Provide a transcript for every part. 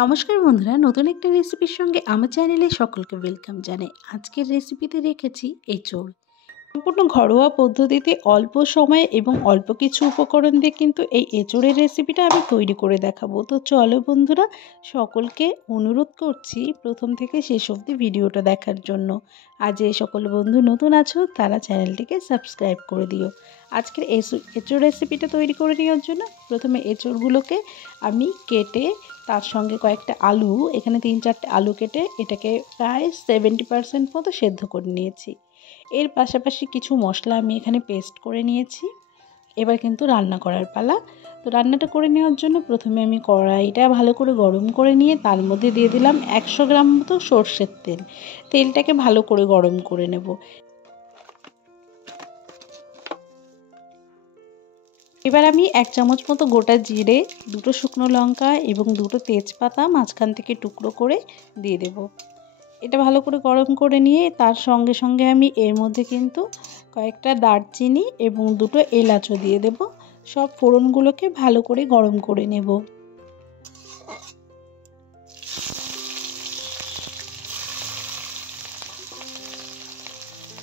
নমস্কার বন্ধুরা, নতুন একটা রেসিপির সঙ্গে আমার চ্যানেলে সকলকে ওয়েলকাম জানাই। আজকের রেসিপিতে রেখেছি এঁচোড়। সম্পূর্ণ ঘরোয়া পদ্ধতিতে অল্প সময়ে এবং অল্প কিছু উপকরণ দিয়ে কিন্তু এই এঁচোড়ের রেসিপিটা আমি তৈরি করে দেখাবো। তো চলো বন্ধুরা, সকলকে অনুরোধ করছি প্রথম থেকে শেষ অবধি ভিডিওটা দেখার জন্য। আর যে সকল বন্ধু নতুন আছো তারা চ্যানেলটিকে সাবস্ক্রাইব করে দিও। আজকের এঁচোড় রেসিপিটা তৈরি করে নেওয়ার জন্য প্রথমে এঁচোড়গুলোকে আমি কেটে তার সঙ্গে কয়েকটা আলু, এখানে 3-4টে আলু কেটে এটাকে প্রায় 70% মতো সেদ্ধ করে নিয়েছি। এর পাশাপাশি কিছু মশলা আমি এখানে পেস্ট করে নিয়েছি। এবার কিন্তু রান্না করার পালা। তো রান্নাটা করে নেওয়ার জন্য প্রথমে আমি কড়াইটা ভালো করে গরম করে নিয়ে তার মধ্যে দিয়ে দিলাম 100 গ্রাম মতো সর্ষের তেল। তেলটাকে ভালো করে গরম করে নেব। এবার আমি 1 চামচ মতো গোটা জিরে, 2টো শুকনো লঙ্কা এবং 2টো তেজপাতা মাঝখান থেকে টুকরো করে দিয়ে দেব। এটা ভালো করে গরম করে নিয়ে তার সঙ্গে সঙ্গে আমি এর মধ্যে কিন্তু কয়েকটা দারচিনি এবং 2টো এলাচও দিয়ে দেব। সব ফোড়নগুলোকে ভালো করে গরম করে নেব।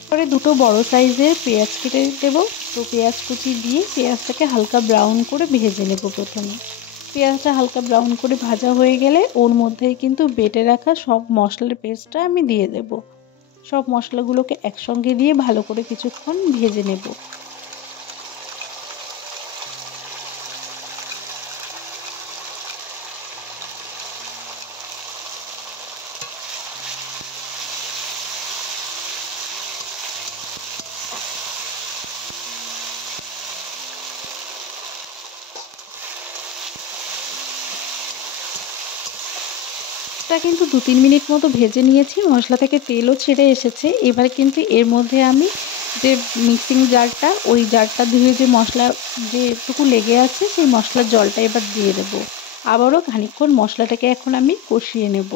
পরে 2টো বড় সাইজের পেঁয়াজ কেটে দেব। তো পেঁয়াজ কুচি দিয়ে পেঁয়াজটাকে হালকা ব্রাউন করে ভেজে নেব। প্রথমে পেঁয়াজটা হালকা ব্রাউন করে ভাজা হয়ে গেলে ওর মধ্যেই কিন্তু বেটে রাখা সব মশলার পেস্টটা আমি দিয়ে দেব। সব মশলাগুলোকে একসঙ্গে দিয়ে ভালো করে কিছুক্ষণ ভেজে নেব। এটা কিন্তু 2-3 মিনিট মতো ভেজে নিয়েছি, মশলা থেকে তেলও ছেড়ে এসেছে। এবার কিন্তু এর মধ্যে আমি যে মিক্সিং জারটা, ওই জারটা ধুয়ে যে মশলা যেটুকু লেগে আছে সেই মশলার জলটা এবার দিয়ে দেবো। আবারও খানিকক্ষণ মশলাটাকে এখন আমি কষিয়ে নেব।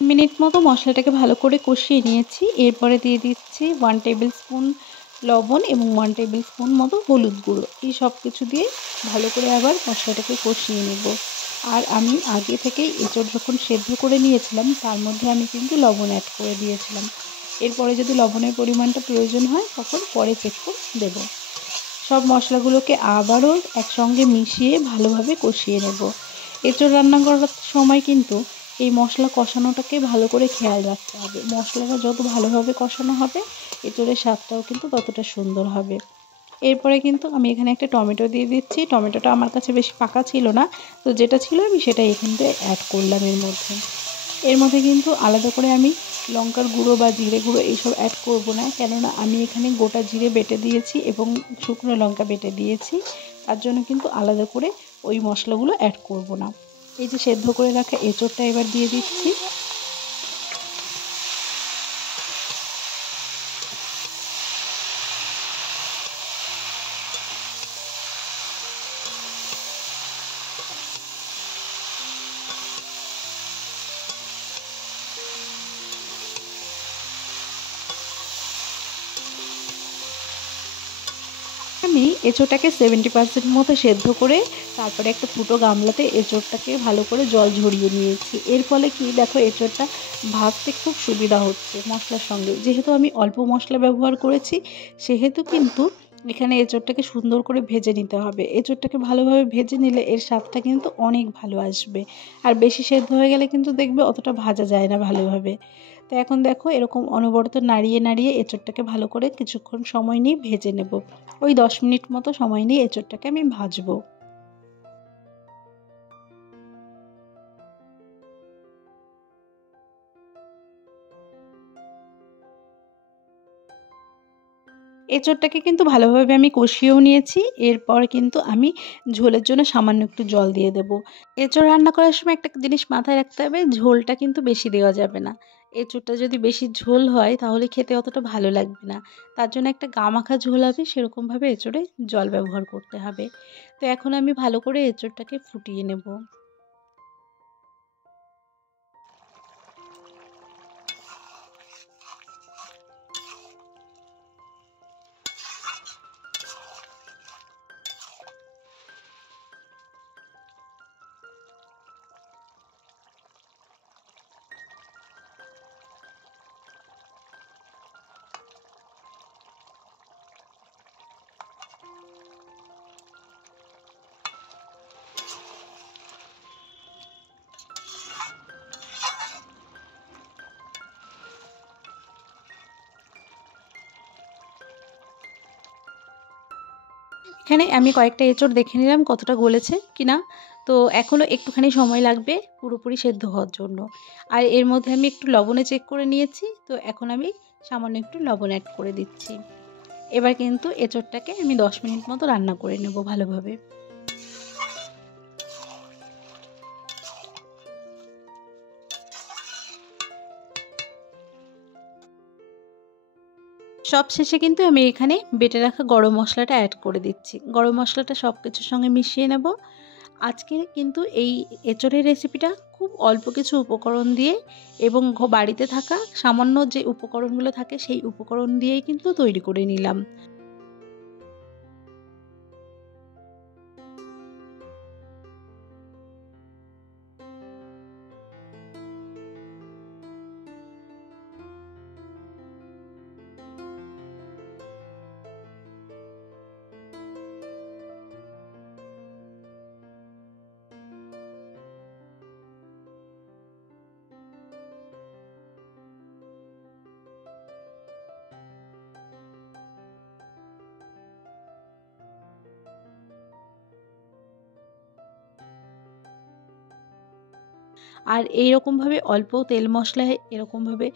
মিনিট মতো মশলাটাকে ভালো করে কষিয়ে নিয়েছি। এরপরে দিয়ে দিচ্ছি 1 টেবিল স্পুন লবণ এবং 1 টেবিল স্পুন মতো হলুদ গুঁড়ো। এই সব কিছু দিয়ে ভালো করে আবার মশলাটাকে কষিয়ে নেব। আর আমি আগে থেকেই এঁচোড় যখন সেদ্ধ করে নিয়েছিলাম তার মধ্যে আমি কিন্তু লবণ অ্যাড করে দিয়েছিলাম। এরপরে যদি লবণের পরিমাণটা প্রয়োজন হয় তখন পরে চেক করে দেব। সব মশলাগুলোকে আবারও একসঙ্গে মিশিয়ে ভালোভাবে কষিয়ে নেব। এঁচোড় রান্না করার সময় কিন্তু এই মশলা কষানোটাকে ভালো করে খেয়াল রাখতে হবে। মশলাটা যত ভালোভাবে কষানো হবে এঁচোড়ের স্বাদটাও কিন্তু ততটা সুন্দর হবে। এরপরে কিন্তু আমি এখানে একটা টমেটো দিয়ে দিচ্ছি। টমেটোটা আমার কাছে বেশি পাকা ছিল না, তো যেটা ছিল আমি সেটা এখানটায় অ্যাড করলাম এর মধ্যে। এর মধ্যে কিন্তু আলাদা করে আমি লঙ্কার গুঁড়ো বা জিরে গুঁড়ো এইসব অ্যাড করব না, কেননা আমি এখানে গোটা জিরে বেটে দিয়েছি এবং শুকনো লঙ্কা বেটে দিয়েছি। তার জন্য কিন্তু আলাদা করে ওই মশলাগুলো অ্যাড করব না। এই যে সেদ্ধ করে রাখা এঁচোড়টা এবার দিয়ে দিচ্ছি। আমি এঁচোড়টাকে 70% মতো সেদ্ধ করে তারপরে একটা ফুটো গামলাতে এঁচোড়টাকে ভালো করে জল ঝরিয়ে নিয়েছি। এর ফলে কি দেখো, এঁচোড়টা ভাজতে খুব সুবিধা হচ্ছে মশলার সঙ্গে। যেহেতু আমি অল্প মশলা ব্যবহার করেছি সেহেতু কিন্তু এখানে এঁচোড়টাকে সুন্দর করে ভেজে নিতে হবে। এঁচোড়টাকে ভালোভাবে ভেজে নিলে এর স্বাদটা কিন্তু অনেক ভালো আসবে। আর বেশি সেদ্ধ হয়ে গেলে কিন্তু দেখবে অতটা ভাজা যায় না ভালোভাবে। তো এখন দেখো এরকম অনবরত নাড়িয়ে নাড়িয়ে এঁচোড়টাকে ভালো করে কিছুক্ষণ সময় নিয়ে ভেজে নেব। ওই 10 মিনিট মতো সময় নিয়ে এঁচোড়টাকে আমি ভাজবো। এঁচোড়টাকে কিন্তু ভালোভাবে আমি কষিয়েও নিয়েছি। এরপর কিন্তু আমি ঝোলের জন্য সামান্য একটু জল দিয়ে দেবো। এঁচোড় রান্না করার সময় একটা জিনিস মাথায় রাখতে হবে, ঝোলটা কিন্তু বেশি দেওয়া যাবে না। এঁচোড়টা যদি বেশি ঝোল হয় তাহলে খেতে অতটা ভালো লাগবে না। তার জন্য একটা গামাখা ঝোল হবে সেরকমভাবে এঁচোড়ে জল ব্যবহার করতে হবে। তো এখন আমি ভালো করে এঁচোড়টাকে ফুটিয়ে নেব। এখানে আমি কয়েকটা এঁচড় দেখে নিলাম কতটা গলেছে কিনা। তো এখনও একটুখানি সময় লাগবে পুরোপুরি সেদ্ধ হওয়ার জন্য। আর এর মধ্যে আমি একটু লবণে চেক করে নিয়েছি, তো এখন আমি সামান্য একটু লবণ অ্যাড করে দিচ্ছি। এবার কিন্তু এঁচড়টাকে আমি 10 মিনিট মতো রান্না করে নেব ভালোভাবে। সব শেষে কিন্তু আমি এখানে বেটে রাখা গরম মশলাটা অ্যাড করে দিচ্ছি। গরম মশলাটা সব কিছুর সঙ্গে মিশিয়ে নেব। আজকে কিন্তু এই এঁচড়ের রেসিপিটা খুব অল্প কিছু উপকরণ দিয়ে এবং বাড়িতে থাকা সামান্য যে উপকরণগুলো থাকে সেই উপকরণ দিয়েই কিন্তু তৈরি করে নিলাম। আর এইরকমভাবে অল্প তেল মশলায় এরকমভাবে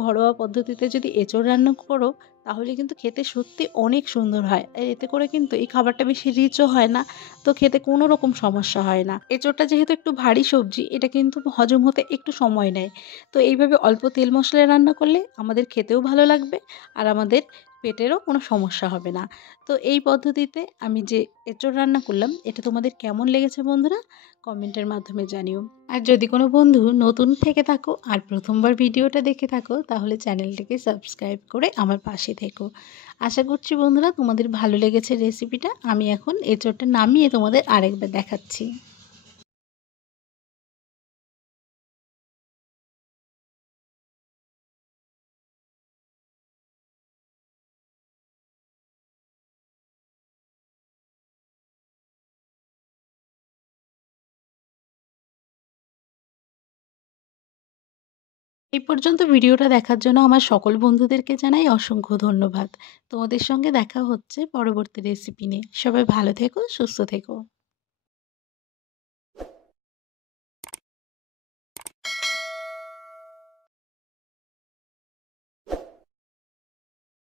ঘরোয়া পদ্ধতিতে যদি এঁচোড় রান্না করো তাহলে কিন্তু খেতে সত্যি অনেক সুন্দর হয়। আর এতে করে কিন্তু এই খাবারটা বেশি রিচও হয় না, তো খেতে কোনো রকম সমস্যা হয় না। এঁচোড়টা যেহেতু একটু ভারী সবজি, এটা কিন্তু হজম হতে একটু সময় নেয়। তো এইভাবে অল্প তেল মশলায় রান্না করলে আমাদের খেতেও ভালো লাগবে আর আমাদের পেটেরও কোনো সমস্যা হবে না। তো এই পদ্ধতিতে আমি যে এঁচোড় রান্না করলাম এটা তোমাদের কেমন লেগেছে বন্ধুরা কমেন্টের মাধ্যমে জানিও। আর যদি কোনো বন্ধু নতুন থেকে থাকো আর প্রথমবার ভিডিওটা দেখে থাকো তাহলে চ্যানেলটিকে সাবস্ক্রাইব করে আমার পাশে থেকো। আশা করছি বন্ধুরা তোমাদের ভালো লেগেছে রেসিপিটা। আমি এখন এঁচোড়টা নামিয়ে তোমাদের আরেকবার দেখাচ্ছি। এই পর্যন্ত ভিডিওটা দেখার জন্য আমার সকল বন্ধুদেরকে জানাই অসংখ্য ধন্যবাদ। তোমাদের সঙ্গে দেখা হচ্ছে পরবর্তী রেসিপি নিয়ে। সবাই ভালো থেকো, সুস্থ থেকো।